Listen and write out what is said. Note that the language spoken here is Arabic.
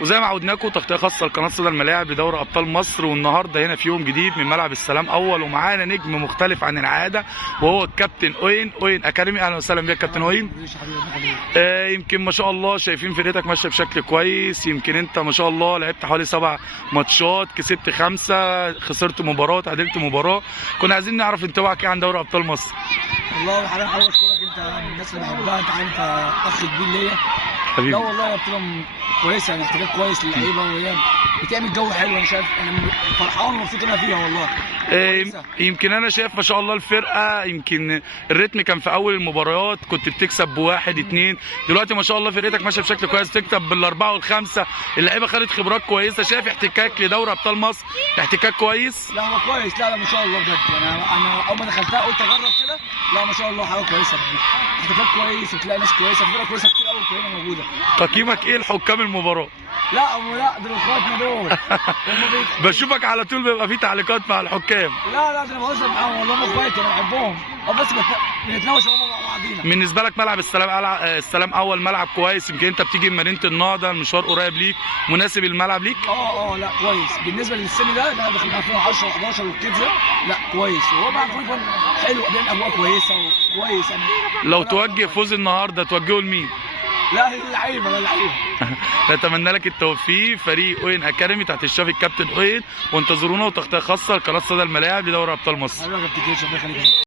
وزي ما عودناكم تغطيه خاصه لقناه صدى الملاعب لدوري ابطال مصر، والنهارده هنا في يوم جديد من ملعب السلام اول، ومعانا نجم مختلف عن العاده وهو الكابتن اوين اكاديمي. اهلا وسهلا بيك كابتن اوين. يمكن ما شاء الله شايفين فرقتك ماشيه بشكل كويس. يمكن انت ما شاء الله لعبت حوالي 7 ماتشات، كسبت 5، خسرت مباراه، تعادلت مباراه. كنا عايزين نعرف انطباعك ايه عن دوري ابطال مصر. والله حضرتك حابب اشكرك، انت من الناس اللي بحبها، انت عارف انت اخ كبير ليا. حبيبي. لا والله بطوله كويسه، يعني احتكاك كويس للعيبه، وهي بتعمل جو حلو. انا شايف انا فرحان ومبسوط انا فيها والله. يمكن انا شايف ما شاء الله الفرقه، يمكن الريتم كان في اول المباريات كنت بتكسب ب1 2، دلوقتي ما شاء الله فرقتك ماشيه بشكل كويس، تكسب بال4 وال5. اللعيبه خدت خبرات كويسه. شايف احتكاك لدوري ابطال مصر احتكاك كويس؟ لا هو كويس، لا ما شاء الله بجد. يعني انا اول ما دخلتها قلت اجرب كده. لا ما شاء الله حاجه كويسه، احتكاك كويس وتلاقي ناس كويسه، فرقه كويسه كتير قوي كلنا موجوده. تقييمك ايه لحكام المباراه؟ لا دول اخواتنا دول. بشوفك على طول بيبقى في تعليقات مع الحكام. لا ده انا بهزر معاهم والله، هم اخواتي انا بحبهم، بس بنتناوش مع بعضينا. بالنسبه لك ملعب السلام اول ملعب كويس، يمكن انت بتيجي من مدينه النهضه، المشوار قريب ليك، مناسب الملعب ليك؟ لا كويس بالنسبه للسن ده داخل 2010 و11 والكده. لا كويس، وهو بقى حلو، بين اجواء كويسه وكويس يعني. لو توجه فوز النهارده توجهه لمين؟ لا اللعيبه نتمنى لك التوفيق. فريق اوين اكاديمي تحت اشراف الكابتن اوين، وانتظرونا وتغطيه خاصه لقناه صدى الملاعب لدوري ابطال مصر.